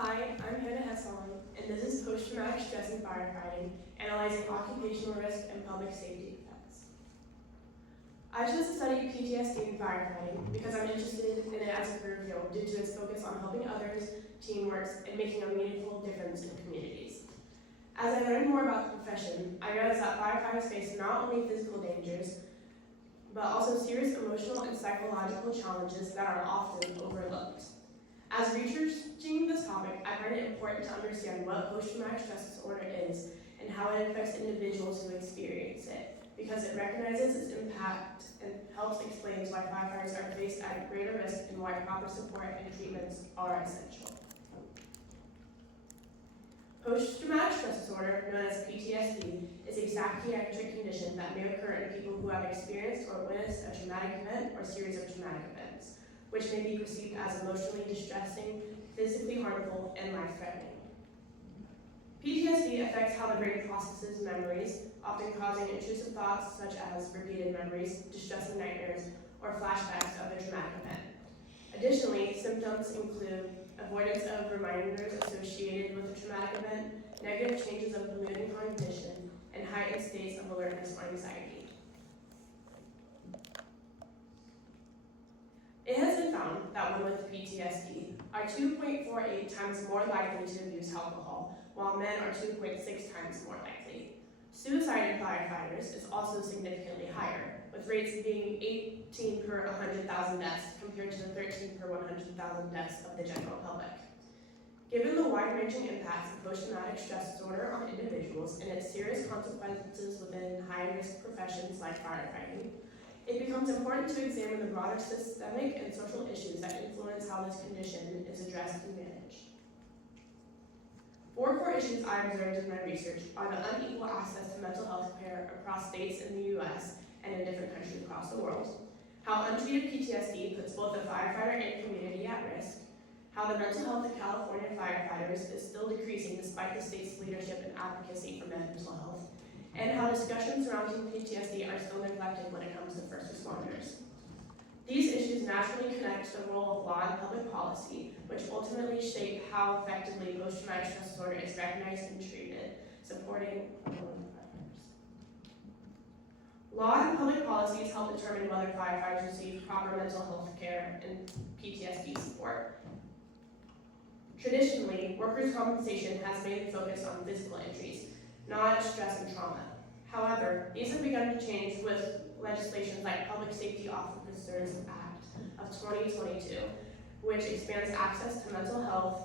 Hi, I'm Hessong, and this is Post-Traumatic Stress and Firefighting, Analyzing Occupational Risk and Public Safety Effects. I chose to study PTSD and firefighting because I'm interested in it as a career field due to its focus on helping others, teamwork, and making a meaningful difference in communities. As I learned more about the profession, I realized that firefighters face not only physical dangers, but also serious emotional and psychological challenges that are often overlooked. As researching this topic, I find it important to understand what post-traumatic stress disorder is and how it affects individuals who experience it, because it recognizes its impact and helps explain why firefighters are faced at greater risk and why proper support and treatments are essential. Post-traumatic stress disorder, known as PTSD, is a psychiatric condition that may occur in people who have experienced or witnessed a traumatic event or series of traumatic events, which may be perceived as emotionally distressing, physically harmful, and life-threatening. PTSD affects how the brain processes memories, often causing intrusive thoughts such as repeated memories, distressing nightmares, or flashbacks of a traumatic event. Additionally, symptoms include avoidance of reminders associated with a traumatic event, negative changes of mood and cognition, and heightened states of alertness or anxiety. It has been found that women with PTSD are 2.48 times more likely to abuse alcohol, while men are 2.6 times more likely. Suicide in firefighters is also significantly higher, with rates being 18 per 100,000 deaths compared to the 13 per 100,000 deaths of the general public. Given the wide-ranging impacts of post-traumatic stress disorder on individuals and its serious consequences within high-risk professions like firefighting, it becomes important to examine the broader systemic and social issues that influence how this condition is addressed and managed. 4 core issues I observed in my research are the unequal access to mental health care across states in the U.S. and in different countries across the world, how untreated PTSD puts both the firefighter and community at risk, how the mental health of California firefighters is still decreasing despite the state's leadership and advocacy for mental health, and how discussions surrounding PTSD are still neglected when it comes to first responders. These issues naturally connect to the role of law and public policy, which ultimately shape how effectively post-traumatic stress disorder is recognized and treated, supporting firefighters. Law and public policies help determine whether firefighters receive proper mental health care and PTSD support. Traditionally, workers' compensation has mainly focused on physical injuries, not stress and trauma. However, these have begun to change with legislation like Public Safety Officers Act of 2022, which expands access to mental health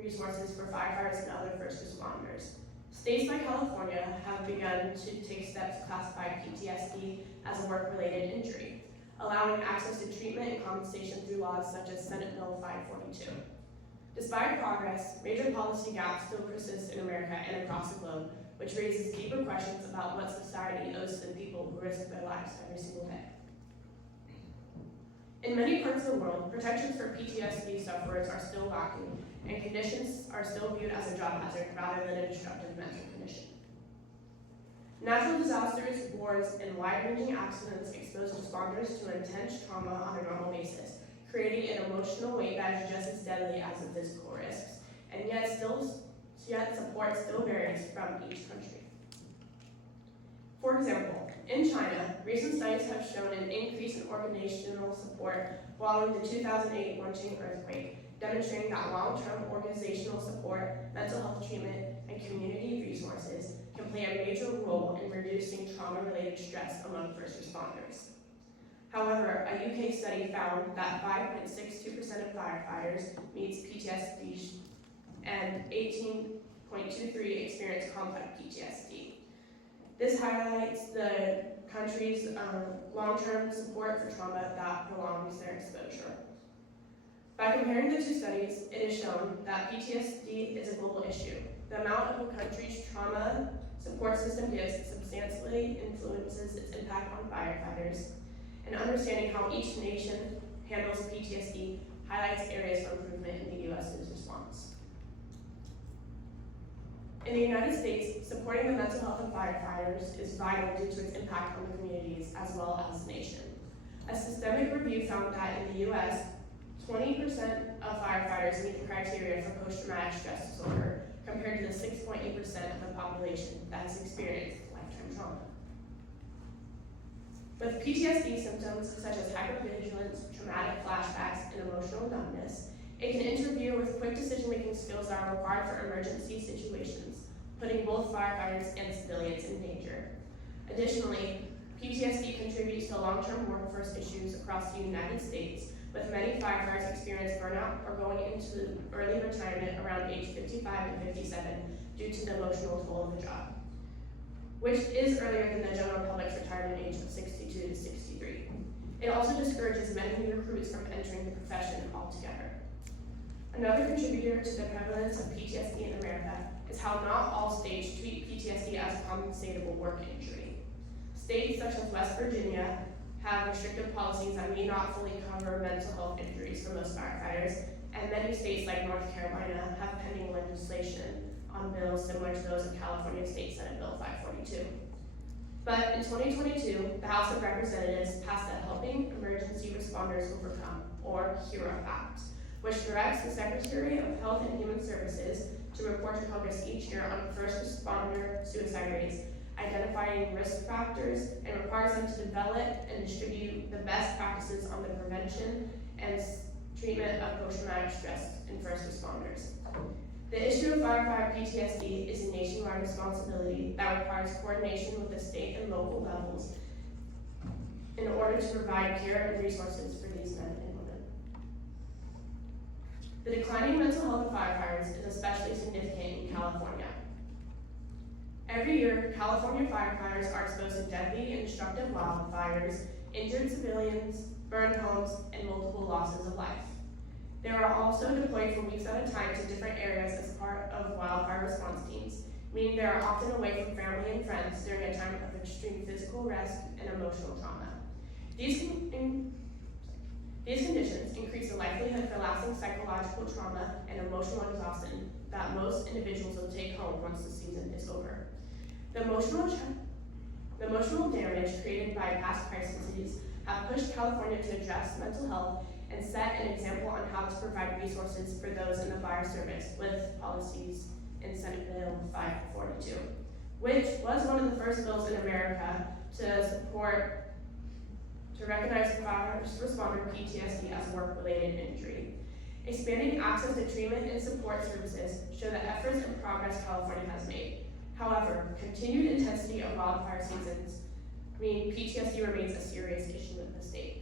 resources for firefighters and other first responders. States like California have begun to take steps to classify PTSD as a work-related injury, allowing access to treatment and compensation through laws such as Senate Bill 542. Despite progress, major policy gaps still persist in America and across the globe, which raises deeper questions about what society owes to the people who risk their lives every single day. In many parts of the world, protections for PTSD sufferers are still lacking, and conditions are still viewed as a job hazard rather than a disruptive mental condition. Natural disasters, wars, and wide-ranging accidents expose responders to intense trauma on a normal basis, creating an emotional weight that is just as deadly as the physical risks, and yet support still varies from each country. For example, in China, recent studies have shown an increase in organizational support following the 2008 Wenching earthquake, demonstrating that long-term organizational support, mental health treatment, and community resources can play a major role in reducing trauma-related stress among first responders. However, a UK study found that 5.62% of firefighters meets PTSD and 18.23% experience complex PTSD. This highlights the country's long-term support for trauma that prolongs their exposure. By comparing the two studies, it is shown that PTSD is a global issue. The amount of a country's trauma support system gives substantially influences its impact on firefighters, and understanding how each nation handles PTSD highlights areas for improvement in the U.S.'s response. In the United States, supporting the mental health of firefighters is vital due to its impact on the communities as well as the nation. A systemic review found that in the U.S., 20% of firefighters firefighters meet the criteria for post-traumatic stress disorder compared to the 6.8% of the population that has experienced lifetime trauma. With PTSD symptoms such as hypervigilance, traumatic flashbacks, and emotional numbness, it can interfere with quick decision-making skills that are required for emergency situations, putting both firefighters and civilians in danger. Additionally, PTSD contributes to long-term workforce issues across the United States, with many firefighters experiencing burnout or going into early retirement around age 55 and 57 due to the emotional toll of the job, which is earlier than the general public's retirement age of 62 to 63. It also discourages many new recruits from entering the profession altogether. Another contributor to the prevalence of PTSD in America is how not all states treat PTSD as a compensatable work injury. States such as West Virginia have restrictive policies that may not fully cover mental health injuries for most firefighters, and many states like North Carolina have pending legislation on bills similar to those of California State Senate Bill 542. But in 2022, the House of Representatives passed the Helping Emergency Responders Overcome, or HERO Act, which directs the Secretary of Health and Human Services to report to Congress each year on first responder suicide rates, identifying risk factors, and requires them to develop and distribute the best practices on the prevention and treatment of post-traumatic stress in first responders. The issue of firefighter PTSD is a nationwide responsibility that requires coordination with the state and local levels in order to provide care and resources for these men and women. The declining mental health of firefighters is especially significant in California. Every year, California firefighters are exposed to deadly and destructive wildfires, injured civilians, burned homes, and multiple losses of life. They are also deployed for weeks at a time to different areas as part of wildfire response teams, meaning they are often away from family and friends during a time of extreme physical risk and emotional trauma. These conditions increase the likelihood for lasting psychological trauma and emotional exhaustion that most individuals will take home once the season is over. The emotional damage created by past crises have pushed California to address mental health and set an example on how to provide resources for those in the fire service with policies in Senate Bill 542, which was one of the first bills in America to recognize first responder PTSD as a work-related injury. Expanding access to treatment and support services show the efforts and progress California has made. However, continued intensity of wildfire seasons mean PTSD remains a serious issue in the state.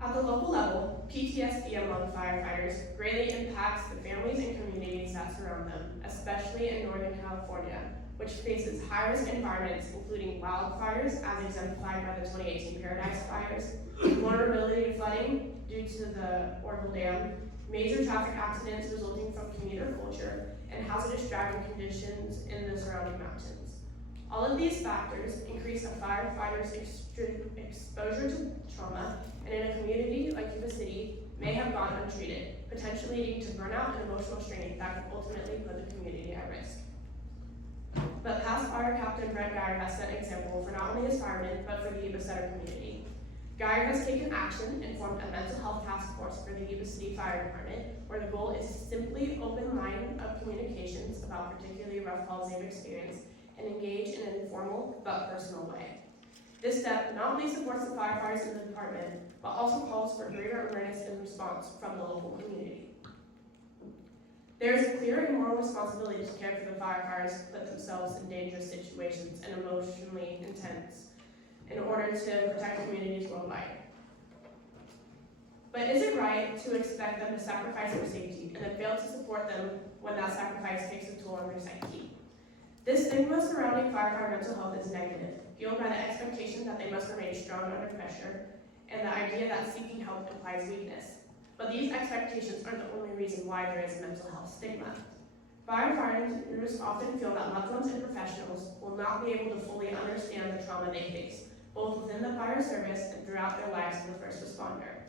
At the local level, PTSD among firefighters greatly impacts the families and communities that surround them, especially in Northern California, which faces high-risk environments including wildfires as exemplified by the 2018 Paradise Fires, vulnerability to flooding due to the Orville Dam, major traffic accidents resulting from commuter culture, and hazardous driving conditions in the surrounding mountains. All of these factors increase a firefighter's exposure to trauma, and in a community like Yuba City, may have gone untreated, potentially leading to burnout and emotional strain that could ultimately put the community at risk. But past Fire Captain Brett Geyer has set an example for not only his firemen, but for the Yuba Center community. Geyer has taken action and formed a mental health task force for the Yuba City Fire Department, where the goal is to simply open line of communications about particularly rough calls they've experienced and engage in an informal but personal way. This step not only supports the firefighters in the department, but also calls for greater awareness and response from the local community. There is a clear and moral responsibility to care for the firefighters who put themselves in dangerous situations and emotionally intense in order to protect communities worldwide. But is it right to expect them to sacrifice their safety and then fail to support them when that sacrifice takes a toll on their psyche? This stigma surrounding firefighter mental health is negative, fueled by the expectation that they must remain strong under pressure and the idea that seeking help implies weakness. But these expectations aren't the only reason why there is mental health stigma. Firefighters often feel that loved ones and professionals will not be able to fully understand the trauma they face, both within the fire service and throughout their lives as a first responder.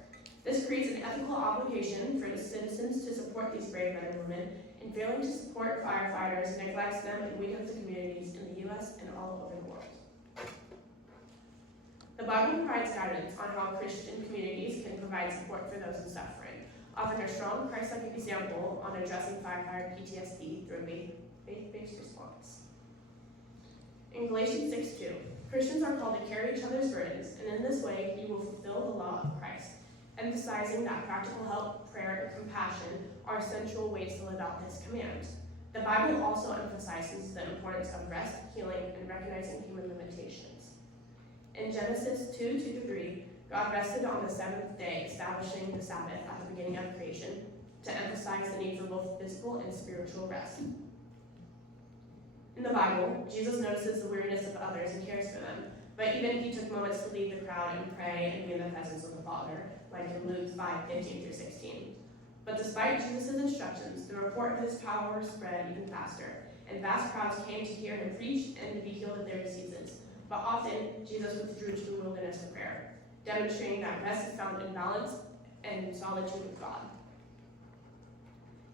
This creates an ethical obligation for the citizens to support these brave men and women, and failing to support firefighters neglects them and weakens the communities in the U.S. and all over the world. The Bible provides guidance on how Christian communities can provide support for those in suffering. offering a strong Christ-like example on addressing firefighter PTSD through a faith-based response. In Galatians 6:2, Christians are called to carry each other's burdens, and in this way you will fulfill the law of Christ, emphasizing that practical help, prayer, and compassion are essential ways to live out this command. The Bible also emphasizes the importance of rest, healing, and recognizing human limitations. In Genesis 2:2-3, God rested on the seventh day, establishing the Sabbath at the beginning of creation to emphasize the need for both physical and spiritual rest. In the Bible, Jesus notices the weariness of others and cares for them, but even he took moments to leave the crowd and pray and be in the presence of the Father, like in Luke 5:15-16. But despite Jesus' instructions, the report of his power spread even faster, and vast crowds came to hear him preach and to be healed of their diseases. But often, Jesus withdrew to the wilderness for prayer, demonstrating that rest is found in balance and solitude with God.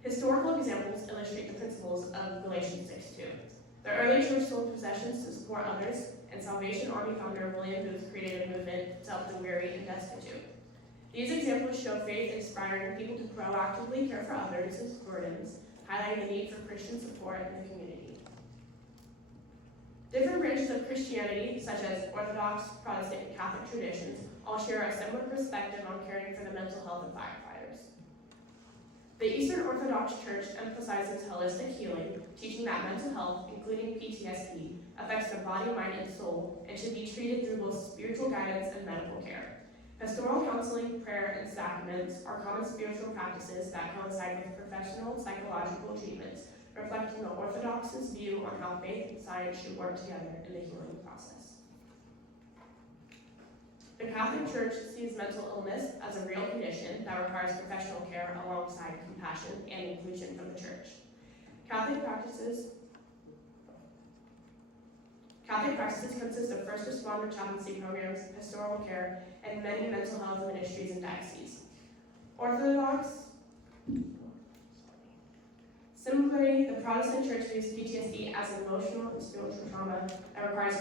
Historical examples illustrate the principles of Galatians 6:2. The early church sold possessions to support others, and Salvation Army founder William Booth created a movement to help the weary and destitute. These examples show faith inspiring people to proactively care for others' burdens, highlighting the need for Christian support in the community. Different branches of Christianity, such as Orthodox, Protestant, and Catholic traditions, all share a similar perspective on caring for the mental health of firefighters. The Eastern Orthodox Church emphasizes holistic healing, teaching that mental health, including PTSD, affects the body, mind, and soul, and should be treated through both spiritual guidance and medical care. Pastoral counseling, prayer, and sacraments are common spiritual practices that coincide with professional psychological treatments, reflecting the Orthodox's view on how faith and science should work together in the healing process. The Catholic Church sees mental illness as a real condition that requires professional care alongside compassion and inclusion from the church. Catholic practices consist of first responder chaplaincy programs, pastoral care, and many mental health ministries and dioceses. Similarly, the Protestant Church views PTSD as an emotional and spiritual trauma that requires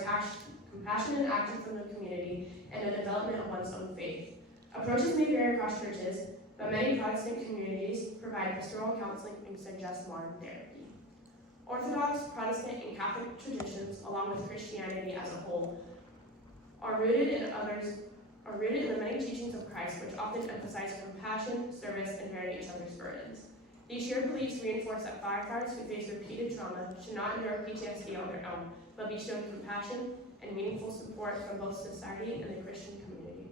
compassion and action from the community and the development of one's own faith. Approaches may vary across churches, but many Protestant communities provide pastoral counseling and suggest modern therapy. Orthodox, Protestant, and Catholic traditions, along with Christianity as a whole, are rooted in the many teachings of Christ, which often emphasize compassion, service, and bearing each other's burdens. These shared beliefs reinforce that firefighters who face repeated trauma should not endure PTSD on their own, but be shown compassion and meaningful support from both society and the Christian community.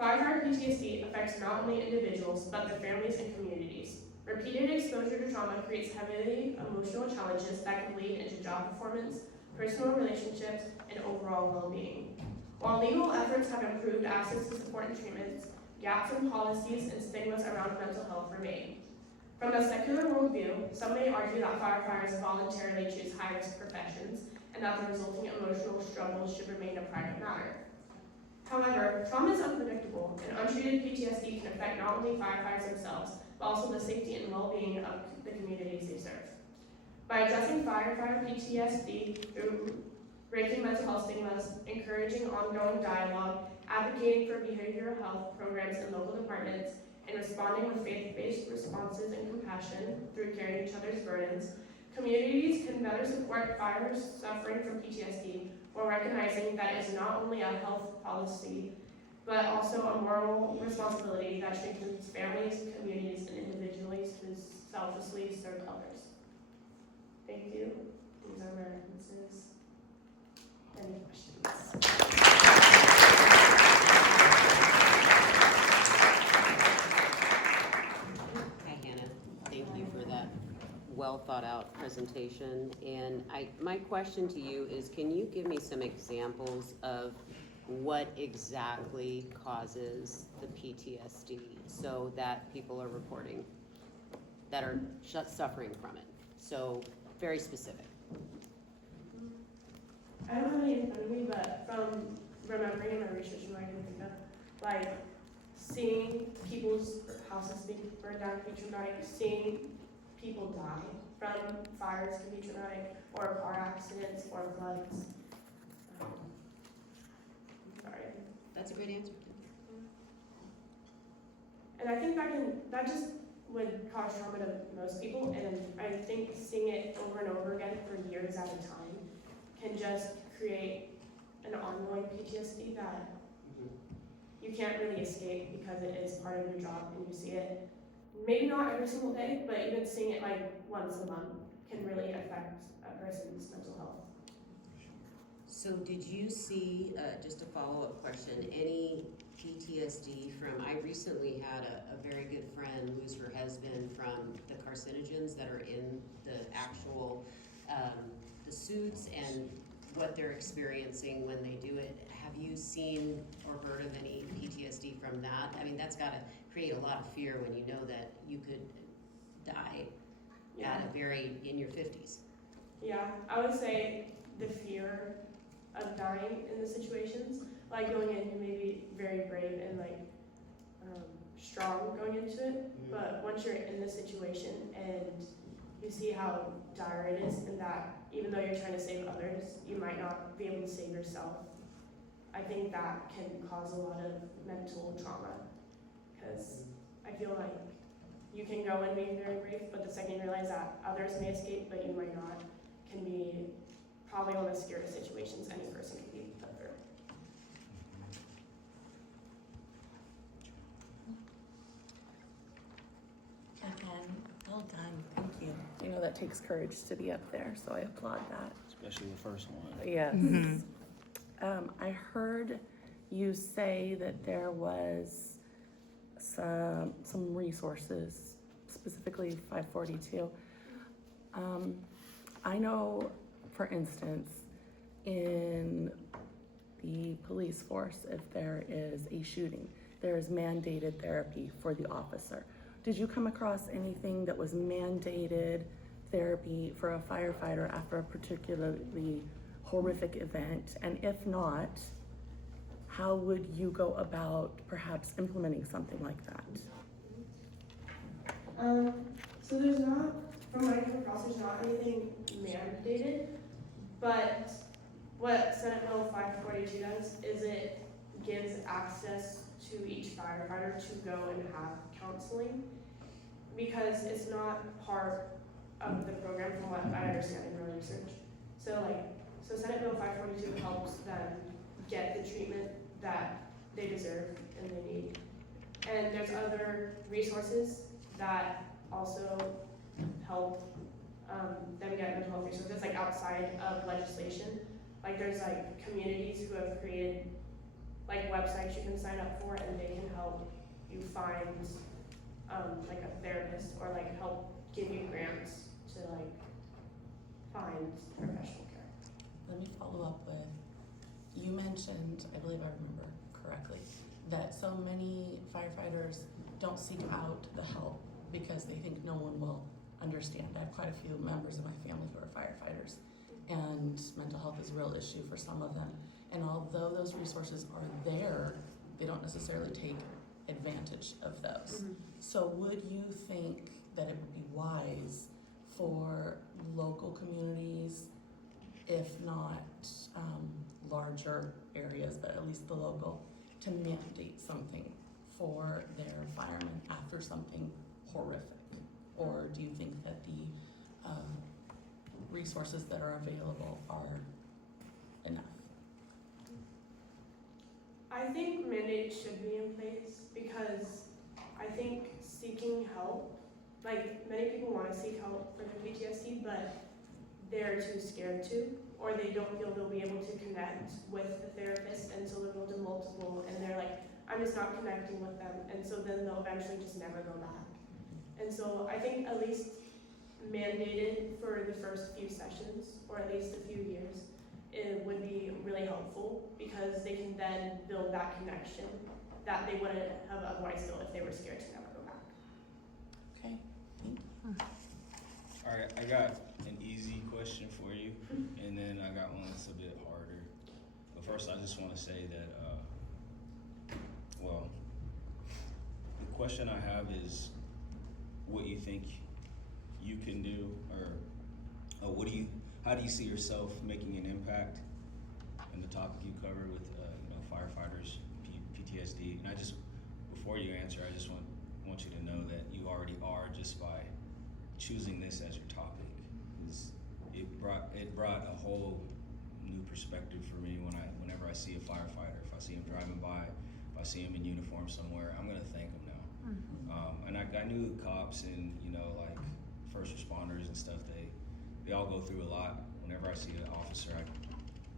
Firefighter PTSD affects not only individuals, but their families and communities. Repeated exposure to trauma creates heavily emotional challenges that can lead into job performance, personal relationships, and overall well-being. While legal efforts have improved access to support and treatments, gaps in policies and stigmas around mental health remain. From a secular worldview, some may argue that firefighters voluntarily choose high-risk professions and that the resulting emotional struggles should remain a private matter. However, trauma is unpredictable, and untreated PTSD can affect not only firefighters themselves, but also the safety and well-being of the communities they serve. By addressing firefighter PTSD through breaking mental health stigmas, encouraging ongoing dialogue, advocating for behavioral health programs in local departments, and responding with faith-based responses and compassion through carrying each other's burdens, communities can better support firefighters suffering from PTSD while recognizing that it is not only a health policy, but also a moral responsibility that strengthens families, communities, and individuals who selflessly serve others. Thank you. These are my references. Any questions? Hi, Hannah. Thank you for that well thought out presentation. And my question to you is, can you give me some examples of what exactly causes the PTSD so that people are reporting that are suffering from it? So very specific. I don't have any in front of me, but from remembering in my research and what I can think of, like seeing people's houses being burned down can be traumatic, seeing people die from fires can be traumatic, or car accidents, or floods. Sorry. That's a great answer. And I think that just would cause trauma to most people, and I think seeing it over and over again for years at a time can just create an ongoing PTSD that you can't really escape because it is part of your job and you see it, maybe not every single day, but even seeing it like once a month can really affect a person's mental health. So did you see, just a follow-up question, any PTSD from, I recently had a very good friend lose her husband from the carcinogens that are in the actual, the suits and what they're experiencing when they do it. Have you seen or heard of any PTSD from that? I mean, that's gotta create a lot of fear when you know that you could die in your 50s. Yeah, I would say the fear of dying in the situations, like going in, you may be very brave and like strong going into it, but once you're in the situation and you see how dire it is and that even though you're trying to save others, you might not be able to save yourself. I think that can cause a lot of mental trauma because I feel like you can go in being very brave, but the second you realize that others may escape but you might not, can be probably one of the scariest situations any person can be put through. Again, well done, thank you. I know that takes courage to be up there, so I applaud that. Especially the first one. Yes. I heard you say that there was some resources, specifically 542. I know, for instance, in the police force, if there is a shooting, there is mandated therapy for the officer. Did you come across anything that was mandated therapy for a firefighter after a particularly horrific event? And if not, how would you go about perhaps implementing something like that? So there's not, from what I came across, there's not anything mandated, but what Senate Bill 542 does is it gives access to each firefighter to go and have counseling because it's not part of the program from what I understand in my research. So Senate Bill 542 helps them get the treatment that they deserve and they need. And there's other resources that also help them get mental health resources, like outside of legislation. Like there's like communities who have created like websites you can sign up for and they can help you find like a therapist or like help give you grants to like find professional care. Let me follow up with, you mentioned, I believe I remember correctly, that so many firefighters don't seek out the help because they think no one will understand. I have quite a few members of my family who are firefighters, and mental health is a real issue for some of them. And although those resources are there, they don't necessarily take advantage of those. So would you think that it would be wise for local communities, if not larger areas, but at least the local, to mandate something for their firemen after something horrific? Or do you think that the resources that are available are enough? I think mandates should be in place because I think seeking help, like many people want to seek help for their PTSD, but they're too scared to, or they don't feel they'll be able to connect with a therapist, and so they'll go to multiple, and they're like, I'm just not connecting with them, and so then they'll eventually just never go back. And so I think at least mandated for the first few sessions, or at least a few years, it would be really helpful because they can then build that connection that they wouldn't have otherwise built if they were scared to never go back. Okay, thank you. All right, I got an easy question for you, and then I got one that's a bit harder. But first, I just want to say that, well, the question I have is what you think you can do, or how do you see yourself making an impact in the topic you cover with, firefighters, PTSD? And before you answer, I just want want you to know that you already are just by choosing this as your topic. It brought a whole new perspective for me whenever I see a firefighter. If I see him driving by, if I see him in uniform somewhere, I'm gonna thank him now. And I knew cops and like first responders and stuff. They all go through a lot. Whenever I see an officer,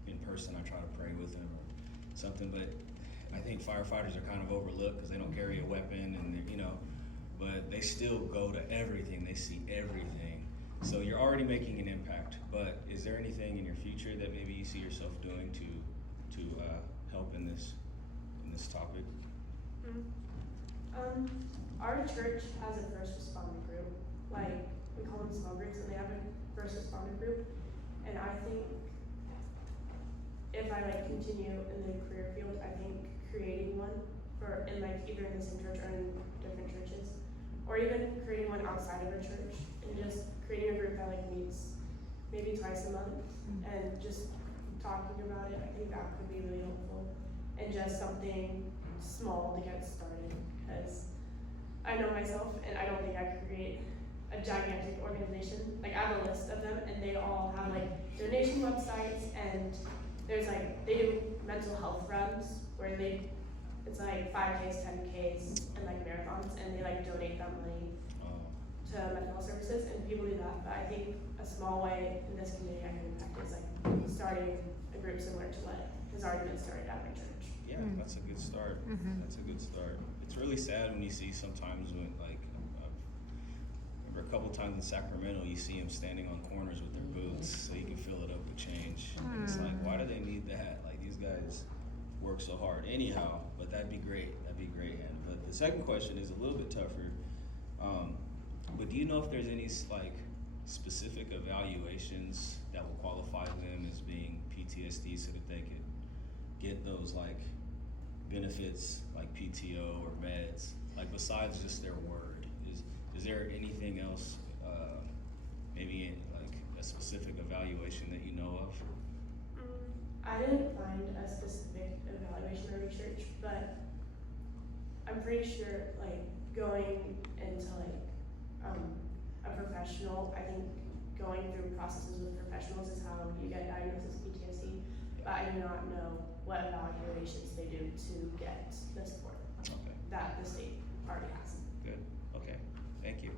in person, I try to pray with them or something. But I think firefighters are kind of overlooked because they don't carry a weapon, and but they still go to everything. They see everything. So you're already making an impact. But is there anything in your future that maybe you see yourself doing to help in this topic? Our church has a first responder group. Like, we call them small groups, and they have a first responder group. And I think if I continue in the career field, I think creating one in either in the same church or in different churches, or even creating one outside of a church, and just creating a group that meets maybe twice a month and just talking about it. I think that could be really helpful, and just something small to get started, because I know myself, and I don't think I could create a gigantic organization. I have a list of them, and they all have donation websites, and there's they do mental health runs where it's 5Ks, 10Ks, and marathons, and they donate that money to mental health services, and people do that. But I think a small way in this community I can impact is starting a group similar to what has already been started at my church. Yeah, that's a good start. That's a good start. It's really sad when you see sometimes when I remember a couple times in Sacramento, you see them standing on corners with their boots so you can fill it up with change. And it's why do they need that? These guys work so hard. Anyhow, but that'd be great. That'd be great. And but the second question is a little bit tougher. But do you know if there's any specific evaluations that will qualify them as being PTSD so that they could get those benefits like PTO or meds, besides just their word? Is there anything else, maybe in a specific evaluation that you know of? I didn't find a specific evaluation or research, but I'm pretty sure going into a professional, I think going through processes with professionals is how you get diagnosed as PTSD, but I do not know what evaluations they do to get the support Okay. that the state already has. Good. Okay. Thank you.